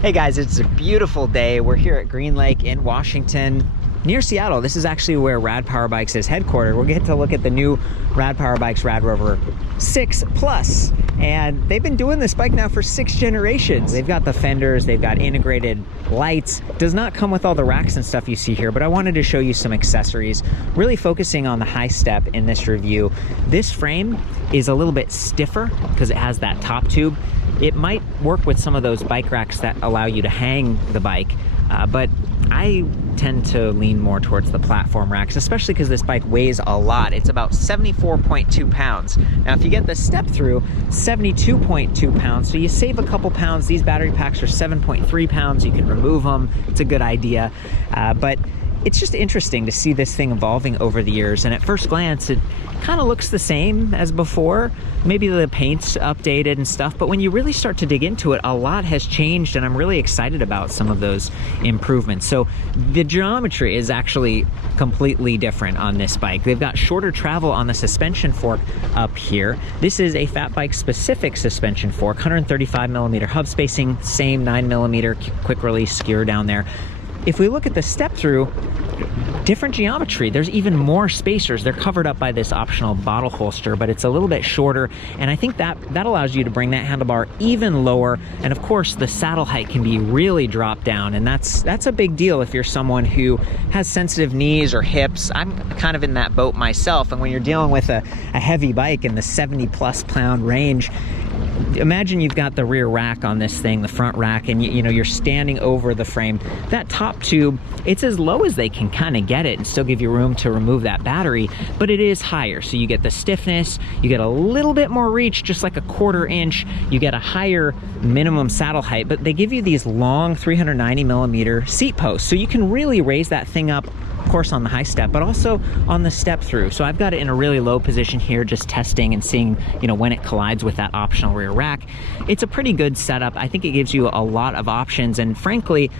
Hey guys, it's a beautiful day. We're here at Green Lake in Washington, near Seattle. This is actually where Rad Power Bikes is headquartered. We'll get to look at the new Rad Power Bikes RadRover 6 Plus. And they've been doing this bike now for 6 generations. They've got the fenders, they've got integrated lights. Does not come with all the racks and stuff you see here, but I wanted to show you some accessories, really focusing on the high step in this review. This frame is a little bit stiffer because it has that top tube. It might work with some of those bike racks that allow you to hang the bike, but I tend to lean more towards the platform racks, especially because this bike weighs a lot. It's about 74.2 pounds. Now, if you get the step-thru, 72.2 pounds, so you save a couple pounds. These battery packs are 7.3 pounds. You can remove them. It's a good idea, but it's just interesting to see this thing evolving over the years, and at first glance it kind of looks the same as before. Maybe the paint's updated and stuff, but when you really start to dig into it, a lot has changed, and I'm really excited about some of those improvements. So the geometry is actually completely different on this bike. They've got shorter travel on the suspension fork up here. This is a fat bike specific suspension fork, 135mm hub spacing, same 9mm quick release gear down there. If we look at the step-thru, different geometry. There's even more spacers. They're covered up by this optional bottle holster, but it's a little bit shorter, and I think that allows you to bring that handlebar even lower. And of course, the saddle height can be really dropped down, and that's a big deal if you're someone who has sensitive knees or hips. I'm kind of in that boat myself, and when you're dealing with a heavy bike in the 70+ pound range, imagine you've got the rear rack on this thing, the front rack, and you know you're standing over the frame. That top tube, it's as low as they can kind of get it and still give you room to remove that battery, but it is higher. So you get the stiffness, you get a little bit more reach, just like a 1/4 inch, you get a higher minimum saddle height, but they give you these long 390mm seat posts. So you can really raise that thing up, of course, on the high step, but also on the step-thru. So I've got it in a really low position here, just testing and seeing, you know, when it collides with that optional rear rack. It's a pretty good setup. I think it gives you a lot of options, and frankly,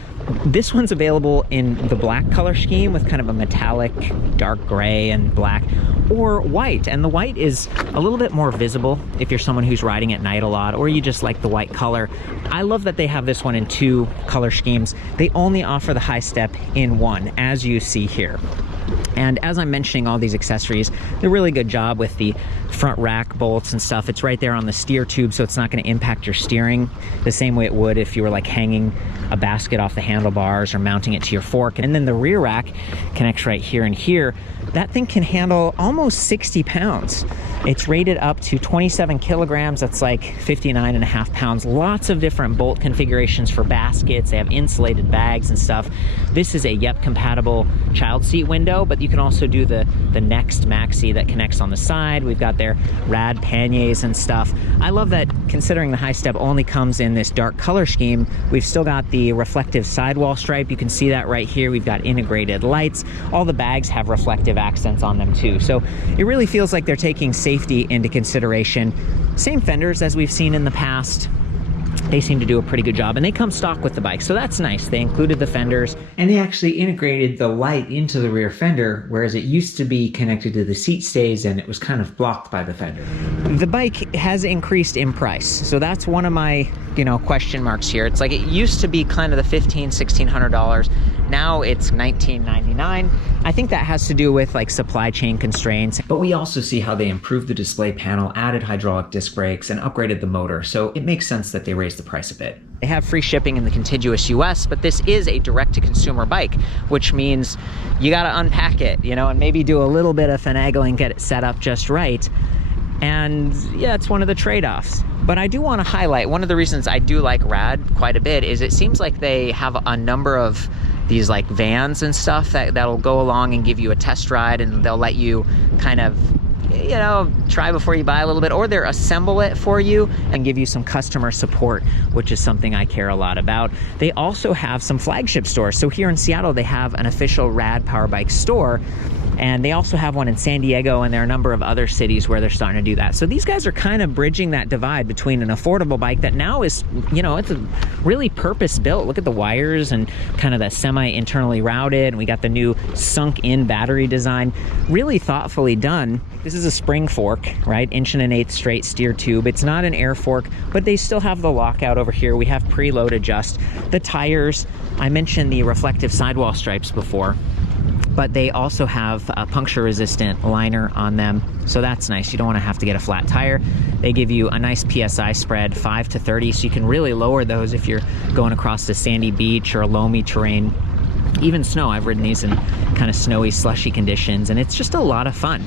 this one's available in the black color scheme with kind of a metallic dark gray and black, or white. And the white is a little bit more visible if you're someone who's riding at night a lot, or you just like the white color. I love that they have this one in 2 color schemes. They only offer the high step in 1, as you see here. And as I'm mentioning all these accessories, they're a really good job with the front rack bolts and stuff. It's right there on the steer tube, so it's not going to impact your steering the same way it would if you were like hanging a basket off the handlebars or mounting it to your fork. And then the rear rack connects right here and here. That thing can handle almost 60 pounds. It's rated up to 27 kilograms. That's like 59.5 pounds. Lots of different bolt configurations for baskets. They have insulated bags and stuff. This is a YEP compatible child seat window, but you can also do the Next Maxi that connects on the side. We've got their Rad panniers and stuff. I love that, considering the high step only comes in this dark color scheme, we've still got the reflective sidewall stripe. You can see that right here. We've got integrated lights. All the bags have reflective accents on them too. So it really feels like they're taking safety into consideration. Same fenders as we've seen in the past. They seem to do a pretty good job, and they come stock with the bike, so that's nice. They included the fenders, and they actually integrated the light into the rear fender, whereas it used to be connected to the seat stays and it was kind of blocked by the fender. The bike has increased in price, so that's one of my, question marks here. It's like it used to be kind of the $1,600. Now it's $1,999. I think that has to do with like supply chain constraints, but we also see how they improved the display panel, added hydraulic disc brakes, and upgraded the motor, so it makes sense that they raised the price a bit. They have free shipping in the contiguous US, but this is a direct-to-consumer bike, which means you gotta unpack it, and maybe do a little bit of finagling, get it set up just right. And yeah, it's one of the trade-offs. But I do want to highlight, one of the reasons I do like Rad quite a bit is it seems like they have a number of these like vans and stuff that'll go along and give you a test ride, and they'll let you kind of try before you buy a little bit, or they'll assemble it for you and give you some customer support, which is something I care a lot about. They also have some flagship stores. So here in Seattle, they have an official Rad Power Bike store. And they also have one in San Diego, and there are a number of other cities where they're starting to do that. So these guys are kind of bridging that divide between an affordable bike that now is, you know, it's a really purpose-built. Look at the wires and kind of the semi-internally routed. And we got the new sunk-in battery design. Really thoughtfully done. This is a spring fork, right? 1.125" straight steer tube. It's not an air fork, but they still have the lockout over here. We have preload adjust. The tires, I mentioned the reflective sidewall stripes before, but they also have a puncture resistant liner on them. So that's nice. You don't want to have to get a flat tire. They give you a nice PSI spread, 5 to 30. So you can really lower those if you're going across the sandy beach or a loamy terrain. Even snow. I've ridden these in kind of snowy, slushy conditions, and it's just a lot of fun.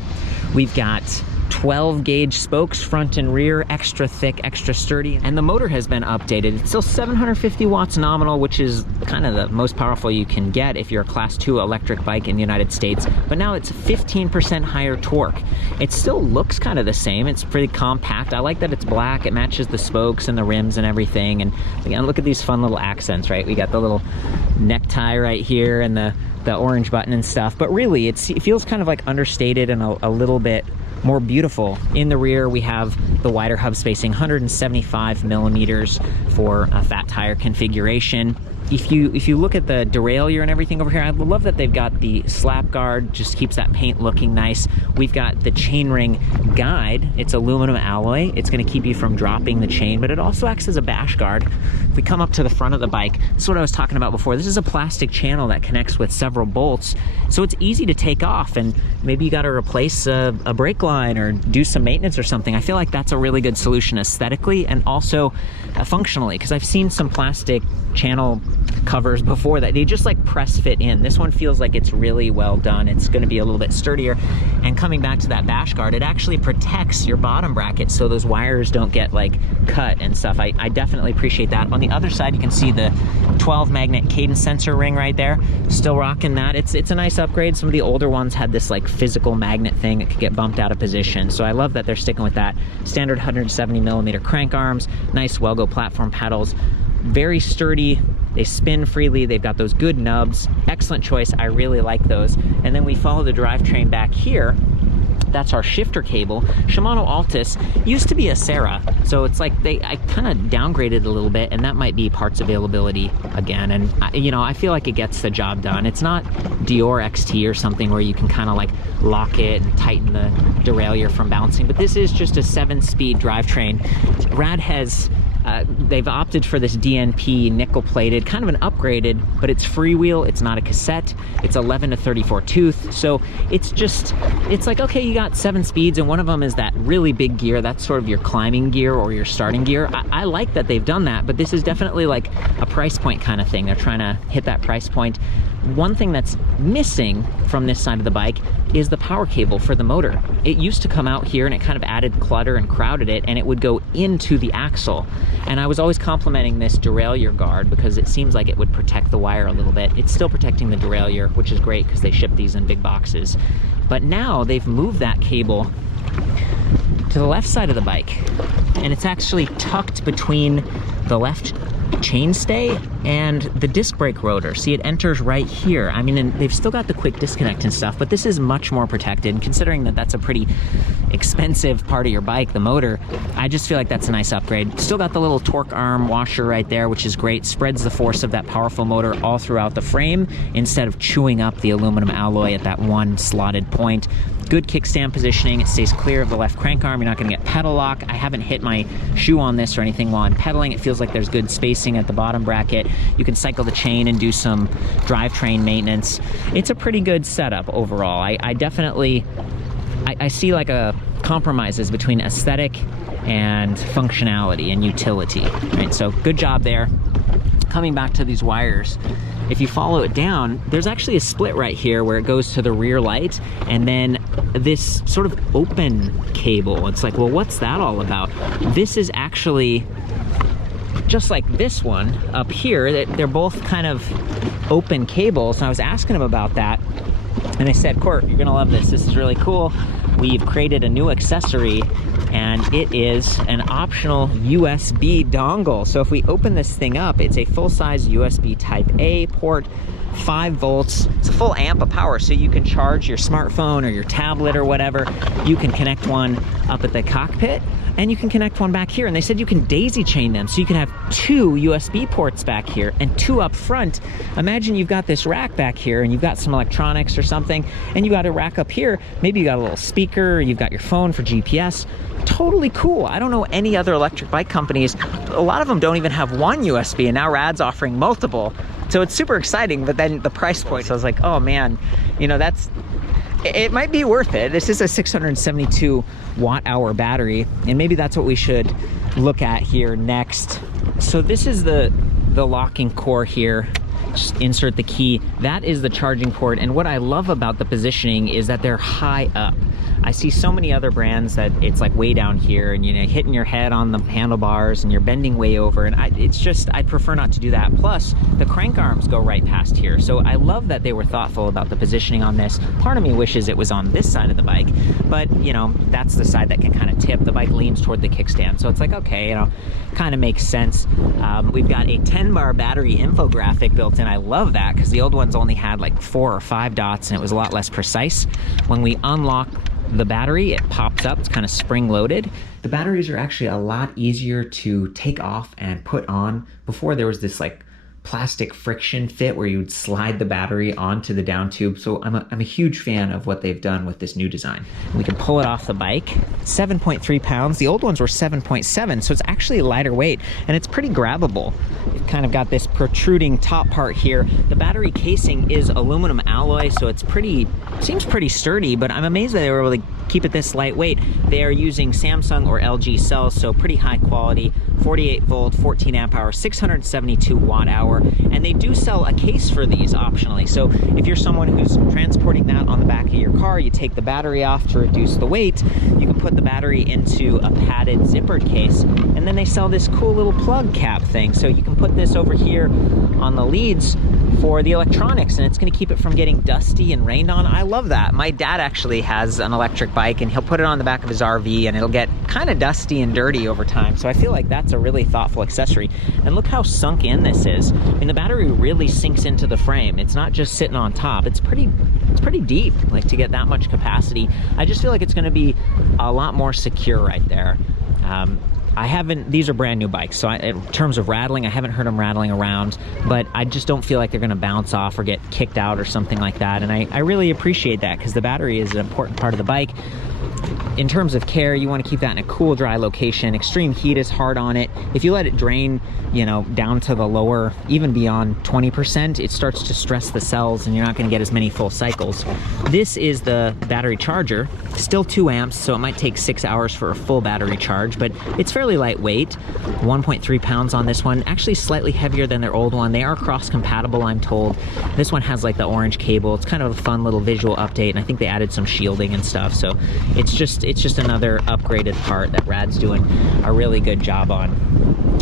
We've got 12 gauge spokes, front and rear, extra thick, extra sturdy, and the motor has been updated. It's still 750 watts nominal, which is kind of the most powerful you can get if you're a class 2 electric bike in the United States, but now it's 15% higher torque. It still looks kind of the same. It's pretty compact. I like that it's black. It matches the spokes and the rims and everything. And again, look at these fun little accents, right? We got the little necktie right here and the orange button and stuff, but really it feels kind of like understated and a little bit more beautiful. In the rear, we have the wider hub spacing, 175 millimeters for a fat tire configuration. If you look at the derailleur and everything over here, I love that they've got the slap guard, just keeps that paint looking nice. We've got the chainring guide. It's aluminum alloy. It's going to keep you from dropping the chain, but it also acts as a bash guard. If we come up to the front of the bike, this is what I was talking about before. This is a plastic channel that connects with several bolts, so it's easy to take off, and maybe you got to replace a brake line or do some maintenance or something. I feel like that's a really good solution aesthetically and also functionally, because I've seen some plastic channel covers before that they just like press fit in. This one feels like it's really well done. It's going to be a little bit sturdier. And coming back to that bash guard, it actually protects your bottom bracket so those wires don't get like cut and stuff. I definitely appreciate that. On the other side, you can see the 12 magnet cadence sensor ring right there. Still rocking that. It's a nice upgrade. Some of the older ones had this like physical magnet thing that could get bumped out of position. So I love that they're sticking with that. Standard 170 millimeter crank arms, nice Welgo platform pedals, very sturdy. They spin freely. They've got those good nubs. Excellent choice. I really like those. And then we follow the drivetrain back here. That's our shifter cable. Shimano Altus used to be a Serra, so it's like I kind of downgraded a little bit, and that might be parts availability again. And I feel like it gets the job done. It's not Dior XT or something where you can kind of like lock it and tighten the derailleur from bouncing, but this is just a 7-speed drivetrain. Rad has they've opted for this DNP nickel plated, kind of an upgraded, but it's freewheel. It's not a cassette. It's 11 to 34 tooth. So it's like, okay, you got 7 speeds, and one of them is that really big gear. That's sort of your climbing gear or your starting gear. I like that they've done that, but this is definitely like a price point kind of thing. They're trying to hit that price point. One thing that's missing from this side of the bike is the power cable for the motor. It used to come out here and it kind of added clutter and crowded it, and it would go into the axle. And I was always complimenting this derailleur guard because it seems like it would protect the wire a little bit. It's still protecting the derailleur, which is great because they ship these in big boxes. But now they've moved that cable to the left side of the bike, and it's actually tucked between the left chainstay and the disc brake rotor. See, it enters right here. I mean, and they've still got the quick disconnect and stuff, but this is much more protected. Considering that that's a pretty expensive part of your bike, the motor, I just feel like that's a nice upgrade. Still got the little torque arm washer right there, which is great. Spreads the force of that powerful motor all throughout the frame instead of chewing up the aluminum alloy at that one slotted point. Good kickstand positioning. It stays clear of the left crank arm. You're not going to get pedal lock. I haven't hit my shoe on this or anything while I'm pedaling. It feels like there's good spacing at the bottom bracket. You can cycle the chain and do some drivetrain maintenance. It's a pretty good setup overall. I definitely see like a compromises between aesthetic and functionality and utility, right? So good job there. Coming back to these wires, if you follow it down, there's actually a split right here where it goes to the rear light, and then this sort of open cable. It's like, well, what's that all about? This is actually just like this one up here. They're both kind of open cables, and I was asking them about that, and they said, Court, you're gonna love this. This is really cool. We've created a new accessory, and it is an optional USB dongle. So if we open this thing up, it's a full-size USB Type A port, 5 volts. It's a full amp of power, so you can charge your smartphone or your tablet or whatever. You can connect one up at the cockpit, and you can connect one back here. And they said you can daisy chain them, so you can have 2 USB ports back here and 2 up front. Imagine you've got this rack back here and you've got some electronics or something, and you got a rack up here. Maybe you got a little speaker, or you've got your phone for GPS. Totally cool. I don't know any other electric bike companies. A lot of them don't even have one USB, and now Rad's offering multiple. So it's super exciting, but then the price point, so I was like, oh man, you know, it might be worth it. This is a 672 watt hour battery, and maybe that's what we should look at here next. So this is the locking core here. Just insert the key. That is the charging port, and what I love about the positioning is that they're high up. I see so many other brands that it's like way down here, and you know, hitting your head on the handlebars and you're bending way over, and I'd prefer not to do that. Plus the crank arms go right past here, so I love that they were thoughtful about the positioning on this. Part of me wishes it was on this side of the bike, but you know, that's the side that can kind of tip. The bike leans toward the kickstand, so it's like, okay, you know, kind of makes sense. We've got a 10-bar battery infographic built in. I love that, because the old ones only had like 4 or 5 dots and it was a lot less precise. When we unlock the battery, it pops up. It's kind of spring loaded. The batteries are actually a lot easier to take off and put on. Before, there was this like plastic friction fit where you would slide the battery onto the down tube. So I'm a huge fan of what they've done with this new design. We can pull it off the bike. 7.3 pounds. The old ones were 7.7, so it's actually lighter weight, and it's pretty grabbable. You've kind of got this protruding top part here. The battery casing is aluminum alloy, so it's seems pretty sturdy, but I'm amazed that they were able to keep it this lightweight. They are using Samsung or LG cells, so pretty high quality. 48 volt, 14 amp hour, 672 watt hour, and they do sell a case for these optionally. So if you're someone who's transporting that on the back of your car, you take the battery off to reduce the weight, you can put the battery into a padded zippered case, and then they sell this cool little plug cap thing. So you can put this over here on the leads for the electronics, and it's going to keep it from getting dusty and rained on. I love that. My dad actually has an electric bike, and he'll put it on the back of his RV, and it'll get kind of dusty and dirty over time. So I feel like that's a really thoughtful accessory. And look how sunk in this is. I mean, the battery really sinks into the frame. It's not just sitting on top. It's pretty deep, like, to get that much capacity. I just feel like it's going to be a lot more secure right there. These are brand new bikes, so in terms of rattling, I haven't heard them rattling around, but I just don't feel like they're gonna bounce off or get kicked out or something like that, and I really appreciate that, because the battery is an important part of the bike. In terms of care, you want to keep that in a cool, dry location. Extreme heat is hard on it. If you let it drain, you know, down to the lower, even beyond 20%, it starts to stress the cells, and you're not going to get as many full cycles. This is the battery charger, still 2 amps, so it might take 6 hours for a full battery charge, but it's fairly lightweight. 1.3 pounds on this one, actually slightly heavier than their old one. They are cross-compatible, I'm told. This one has like the orange cable. It's kind of a fun little visual update, and I think they added some shielding and stuff, so it's just another upgraded part that Rad's doing a really good job on.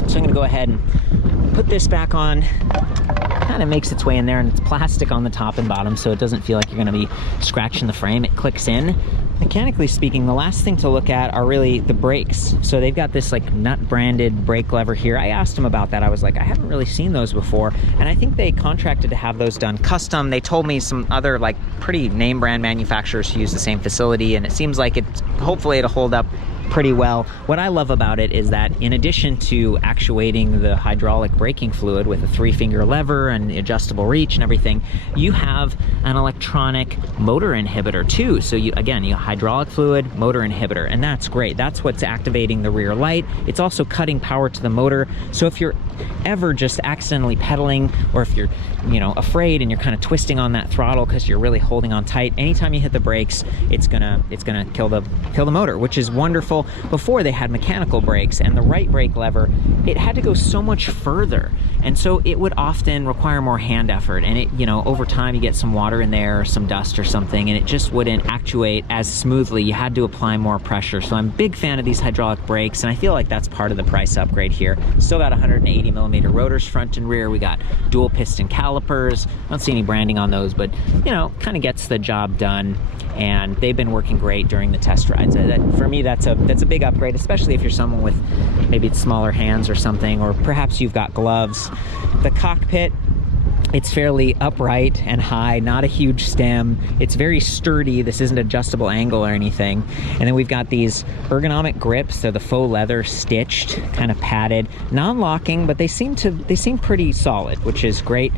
So I'm gonna go ahead and put this back on. Kind of makes its way in there, and it's plastic on the top and bottom, so it doesn't feel like you're gonna be scratching the frame. It clicks in. Mechanically speaking, the last thing to look at are really the brakes. So they've got this like nut branded brake lever here. I asked them about that. I was like, I haven't really seen those before, and I think they contracted to have those done custom. They told me some other like pretty name brand manufacturers use the same facility, and it seems like hopefully it'll hold up pretty well. What I love about it is that in addition to actuating the hydraulic braking fluid with a 3-finger lever and adjustable reach and everything, you have an electronic motor inhibitor too. So you hydraulic fluid, motor inhibitor, and that's great. That's what's activating the rear light. It's also cutting power to the motor. So if you're ever just accidentally pedaling, or if you're, you know, afraid and you're kind of twisting on that throttle because you're really holding on tight, anytime you hit the brakes, it's gonna kill the motor, which is wonderful. Before, they had mechanical brakes, and the right brake lever, it had to go so much further, and so it would often require more hand effort, and it, you know, over time you get some water in there or some dust or something, and it just wouldn't actuate as smoothly. You had to apply more pressure. So I'm a big fan of these hydraulic brakes, and I feel like that's part of the price upgrade here. Still got 180 millimeter rotors front and rear. We got dual piston calipers. I don't see any branding on those, but you know, kind of gets the job done, and they've been working great during the test rides. For me, that's a That's a big upgrade, especially if you're someone with maybe smaller hands or something, or perhaps you've got gloves. The cockpit, it's fairly upright and high, not a huge stem. It's very sturdy. This isn't adjustable angle or anything. And then we've got these ergonomic grips. They're the faux leather stitched, kind of padded, non-locking, but they seem pretty solid, which is great.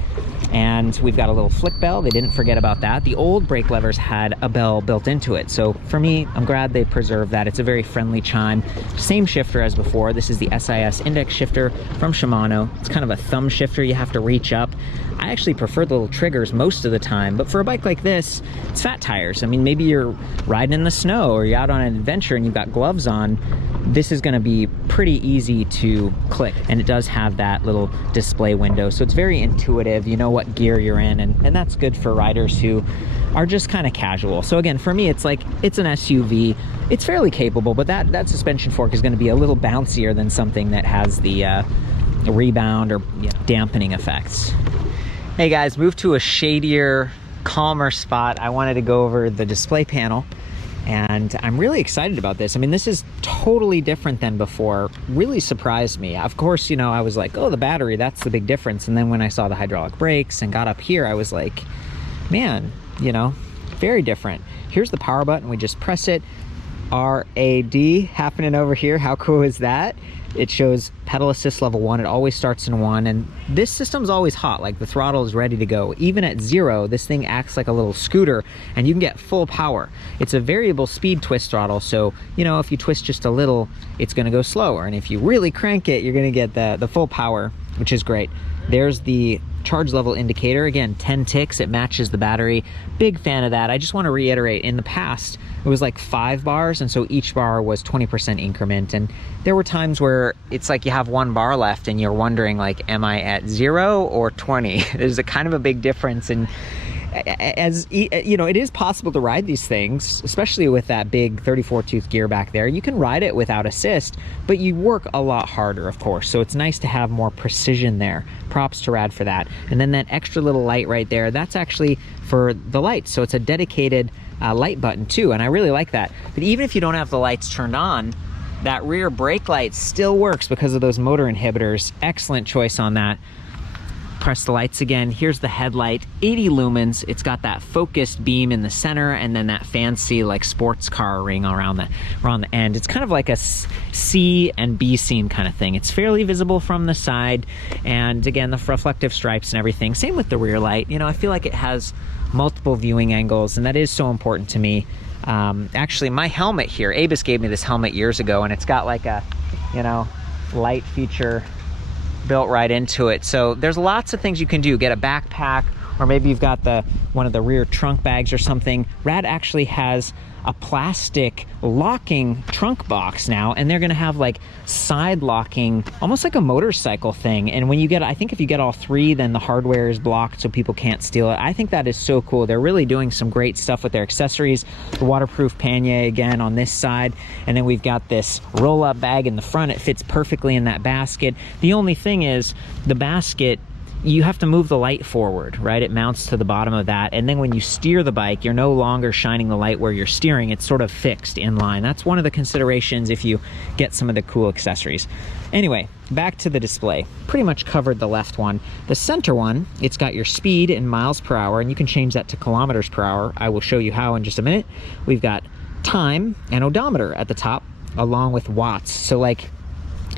And we've got a little flick bell. They didn't forget about that. The old brake levers had a bell built into it. So for me, I'm glad they preserved that. It's a very friendly chime. Same shifter as before. This is the SIS index shifter from Shimano. It's kind of a thumb shifter. You have to reach up. I actually prefer the little triggers most of the time, but for a bike like this, it's fat tires. I mean, maybe you're riding in the snow or you're out on an adventure and you've got gloves on. This is going to be pretty easy to click, and it does have that little display window, so it's very intuitive. You know what gear you're in, and that's good for riders who are just kind of casual. So again, for me, it's like, it's an SUV. It's fairly capable, but that suspension fork is going to be a little bouncier than something that has the rebound or dampening effects. Hey guys, move to a shadier, calmer spot. I wanted to go over the display panel, and I'm really excited about this. I mean, this is totally different than before. Really surprised me. Of course, you know, I was like, oh, the battery, that's the big difference. And then when I saw the hydraulic brakes and got up here, I was like, man, you know, very different. Here's the power button. We just press it. RAD happening over here. How cool is that? It shows pedal assist level 1. It always starts in 1, and this system's always hot. Like, the throttle is ready to go. Even at 0, this thing acts like a little scooter, and you can get full power. It's a variable speed twist throttle, so, you know, if you twist just a little, it's going to go slower, and if you really crank it, you're going to get the full power, which is great. There's the charge level indicator. Again, 10 ticks. It matches the battery. Big fan of that. I just want to reiterate, in the past, it was like 5 bars, and so each bar was 20% increment, and there were times where it's like you have 1 bar left and you're wondering, like, am I at 0 or 20? There's a kind of a big difference, and as you know, it is possible to ride these things, especially with that big 34 tooth gear back there. You can ride it without assist, but you work a lot harder, of course, so it's nice to have more precision there. Props to Rad for that. And then that extra little light right there, that's actually for the lights, so it's a dedicated light button too, and I really like that. But even if you don't have the lights turned on, that rear brake light still works because of those motor inhibitors. Excellent choice on that. Press the lights again. Here's the headlight, 80 lumens. It's got that focused beam in the center, and then that fancy like sports car ring around the end. It's kind of like a C and B seam kind of thing. It's fairly visible from the side, and again, the reflective stripes and everything. Same with the rear light. You know, I feel like it has multiple viewing angles, and that is so important to me. Actually, my helmet here, Abus gave me this helmet years ago, and it's got like a, you know, light feature built right into it. So there's lots of things you can do. Get a backpack, or maybe you've got one of the rear trunk bags or something. Rad actually has a plastic locking trunk box now, and they're gonna have like side locking, almost like a motorcycle thing. And when you get, I think if you get all 3, then the hardware is blocked so people can't steal it. I think that is so cool. They're really doing some great stuff with their accessories. The waterproof pannier again on this side, and then we've got this roll-up bag in the front. It fits perfectly in that basket. The only thing is, the basket, you have to move the light forward, right? It mounts to the bottom of that, and then when you steer the bike, you're no longer shining the light where you're steering. It's sort of fixed in line. That's one of the considerations if you get some of the cool accessories. Anyway, back to the display. Pretty much covered the left one. The center one, it's got your speed in miles per hour, and you can change that to kilometers per hour. I will show you how in just a minute. We've got time and odometer at the top, along with watts. So like,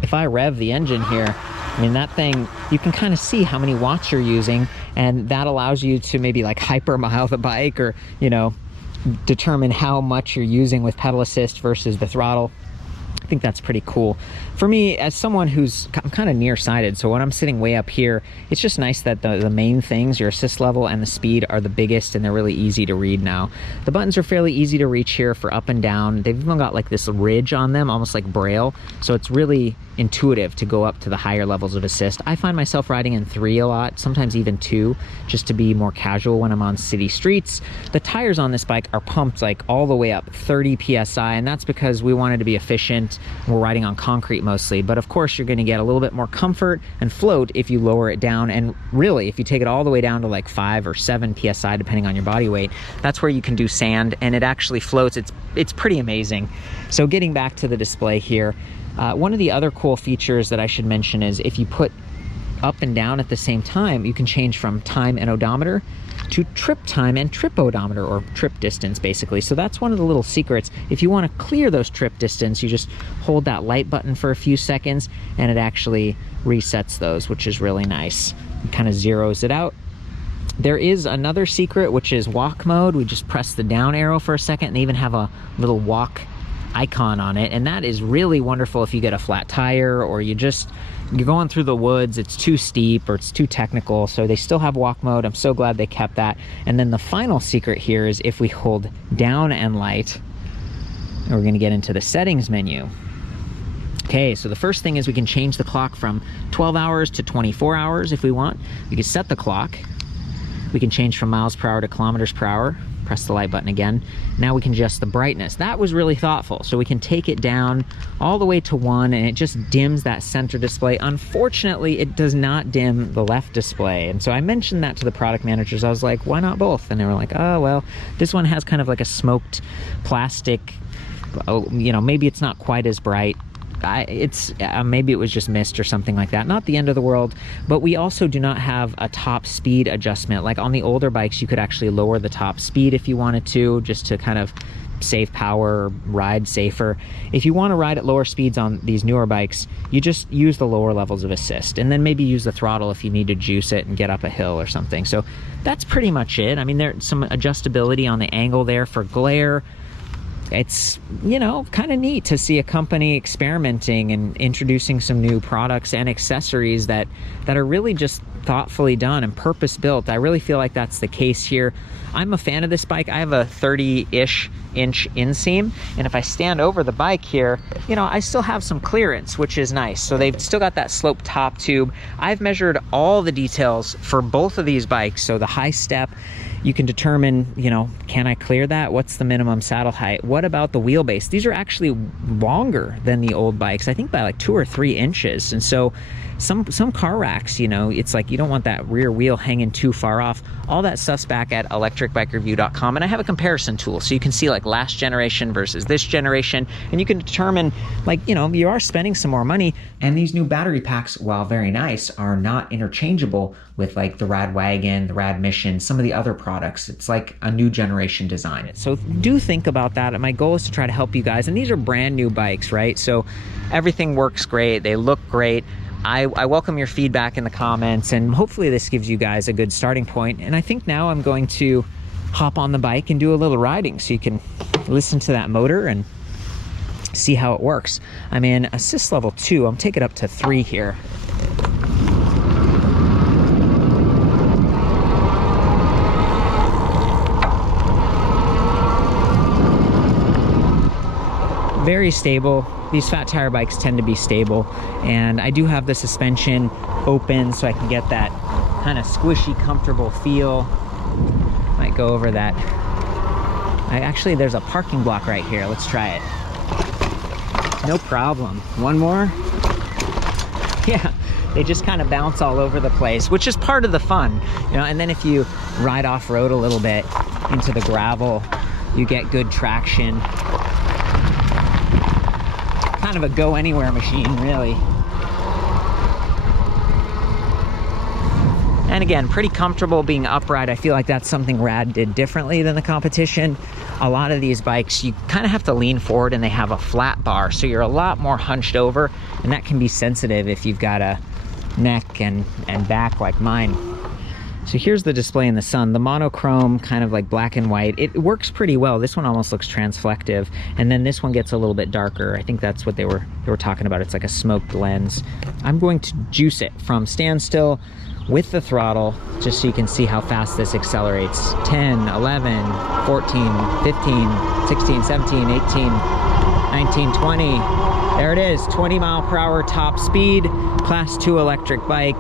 if I rev the engine here, I mean, that thing, you can kind of see how many watts you're using, and that allows you to maybe like hyper mile the bike, or, you know, determine how much you're using with pedal assist versus the throttle. I think that's pretty cool. For me, as someone I'm kind of nearsighted, so when I'm sitting way up here, it's just nice that the main things, your assist level and the speed, are the biggest, and they're really easy to read now. The buttons are fairly easy to reach here for up and down. They've even got like this ridge on them, almost like Braille, so it's really intuitive to go up to the higher levels of assist. I find myself riding in 3 a lot, sometimes even 2, just to be more casual when I'm on city streets. The tires on this bike are pumped like all the way up 30 PSI, and that's because we wanted to be efficient. We're riding on concrete mostly, but of course you're gonna get a little bit more comfort and float if you lower it down. And really, if you take it all the way down to like 5 or 7 PSI, depending on your body weight, that's where you can do sand and it actually floats. It's pretty amazing. So getting back to the display here, one of the other cool features that I should mention is if you put up and down at the same time, you can change from time and odometer to trip time and trip odometer, or trip distance basically. So that's one of the little secrets. If you want to clear those trip distance, you just hold that light button for a few seconds and it actually resets those, which is really nice. It kind of zeroes it out. There is another secret, which is walk mode. We just press the down arrow for a second and they even have a little walk icon on it, and that is really wonderful if you get a flat tire or you're going through the woods, it's too steep or it's too technical. So they still have walk mode. I'm so glad they kept that. And then the final secret here is if we hold down and light, and we're going to get into the settings menu. Okay, so the first thing is we can change the clock from 12 hours to 24 hours if we want. We can set the clock. We can change from miles per hour to kilometers per hour. Press the light button again. Now we can adjust the brightness. That was really thoughtful. So we can take it down all the way to 1 and it just dims that center display. Unfortunately, it does not dim the left display. And so I mentioned that to the product managers. I was like, why not both? And they were like, oh, well, this one has kind of like a smoked plastic, you know, maybe it's not quite as bright. Maybe it was just mist or something like that. Not the end of the world, but we also do not have a top speed adjustment. Like on the older bikes, you could actually lower the top speed if you wanted to, just to kind of save power, ride safer. If you want to ride at lower speeds on these newer bikes, you just use the lower levels of assist and then maybe use the throttle if you need to juice it and get up a hill or something. So that's pretty much it. I mean, there's some adjustability on the angle there for glare. It's, you know, kind of neat to see a company experimenting and introducing some new products and accessories that are really just thoughtfully done and purpose built. I really feel like that's the case here. I'm a fan of this bike. I have a 30-ish inch inseam, and if I stand over the bike here, you know, I still have some clearance, which is nice. So they've still got that slope top tube. I've measured all the details for both of these bikes. So the high step, you can determine, you know, can I clear that? What's the minimum saddle height? What about the wheelbase? These are actually longer than the old bikes, I think by like 2 or 3 inches. And so some car racks, you know, it's like you don't want that rear wheel hanging too far off. All that stuff's back at ElectricBikeReview.com, and I have a comparison tool so you can see like last generation versus this generation, and you can determine, like, you know, you are spending some more money. And these new battery packs, while very nice, are not interchangeable with like the Rad Wagon, the Rad Mission, some of the other products. It's like a new generation design. So do think about that. And my goal is to try to help you guys. And these are brand new bikes, right? So everything works great. They look great. I welcome your feedback in the comments, and hopefully this gives you guys a good starting point. And I think now I'm going to hop on the bike and do a little riding so you can listen to that motor and see how it works. I'm in assist level 2. I'm taking it up to 3 here. Very stable. These fat tire bikes tend to be stable, and I do have the suspension open so I can get that kind of comfortable feel. Might go over that. Actually, there's a parking block right here. Let's try it. No problem. One more. Yeah, they just kind of bounce all over the place, which is part of the fun, you know. And then if you ride off-road a little bit into the gravel, you get good traction. Kind of a go-anywhere machine, really. And again, pretty comfortable being upright. I feel like that's something Rad did differently than the competition. A lot of these bikes, you kind of have to lean forward and they have a flat bar, so you're a lot more hunched over, and that can be sensitive if you've got a neck and back like mine. So here's the display in the sun. The monochrome, kind of like black and white, it works pretty well. This one almost looks transflective, and then this one gets a little bit darker. I think that's what they were talking about. It's like a smoked lens. I'm going to juice it from standstill with the throttle, just so you can see how fast this accelerates. 10, 11, 14, 15, 16, 17, 18. 1920. There it is, 20 mile per hour top speed, class 2 electric bike.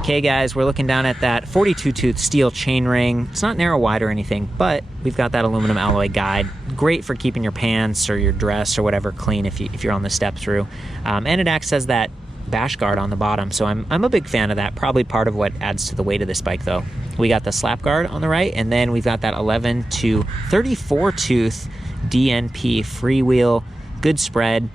Okay guys, we're looking down at that 42 tooth steel chainring. It's not narrow wide or anything, but we've got that aluminum alloy guide. Great for keeping your pants or your dress or whatever clean if you're on the step through. And it acts as that bash guard on the bottom, so I'm a big fan of that. Probably part of what adds to the weight of this bike though. We got the slap guard on the right, and then we've got that 11 to 34 tooth DNP freewheel. Good spread.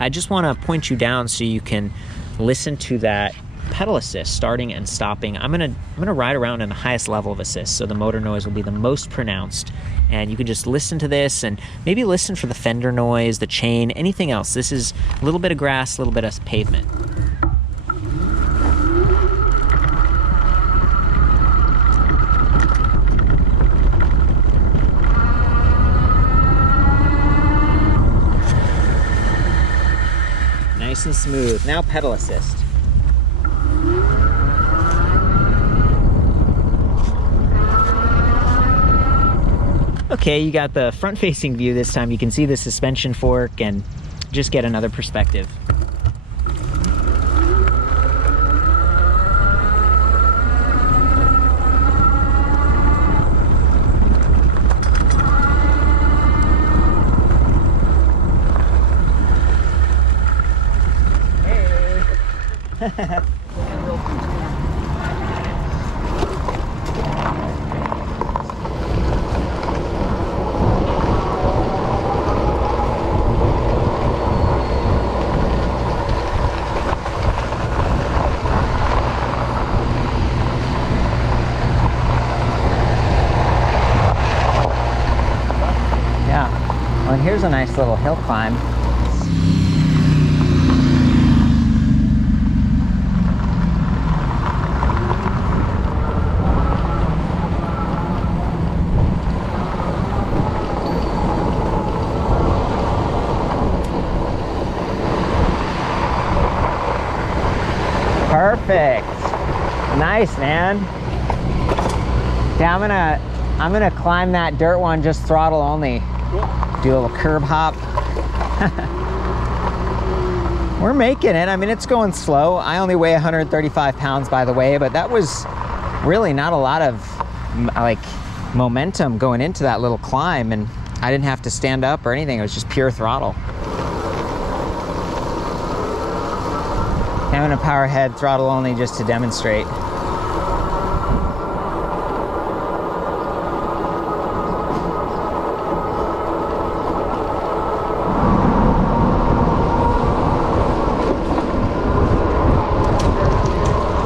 I just want to point you down so you can listen to that pedal assist starting and stopping. I'm gonna ride around in the highest level of assist, so the motor noise will be the most pronounced, and you can just listen to this and maybe listen for the fender noise, the chain, anything else. This is a little bit of grass, a little bit of pavement. Nice and smooth. Now pedal assist. Okay, you got the front-facing view this time. You can see the suspension fork and just get another perspective. Hey! Well, here's a nice little hill climb. Perfect. Nice, man. Yeah, I'm gonna climb that dirt one just throttle only. Cool. Do a little curb hop. We're making it. I mean, it's going slow. I only weigh 135 pounds, by the way, but that was really not a lot of like momentum going into that little climb, and I didn't have to stand up or anything. It was just pure throttle. Having a power head throttle only just to demonstrate.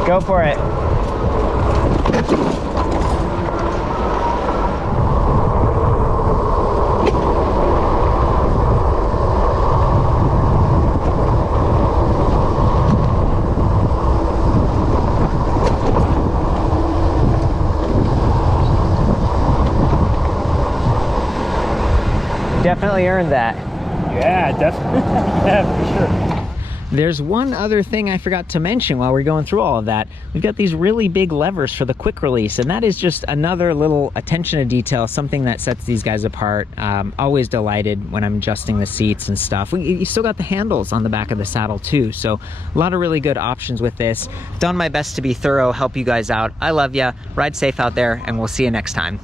Go for it. Definitely earned that. Yeah, definitely. Yeah, for sure. There's one other thing I forgot to mention while we're going through all of that. We've got these really big levers for the quick release, and that is just another little attention to detail, something that sets these guys apart. Always delighted when I'm adjusting the seats and stuff. You still got the handles on the back of the saddle too, so a lot of really good options with this. Done my best to be thorough, help you guys out. I love ya. Ride safe out there, and we'll see you next time.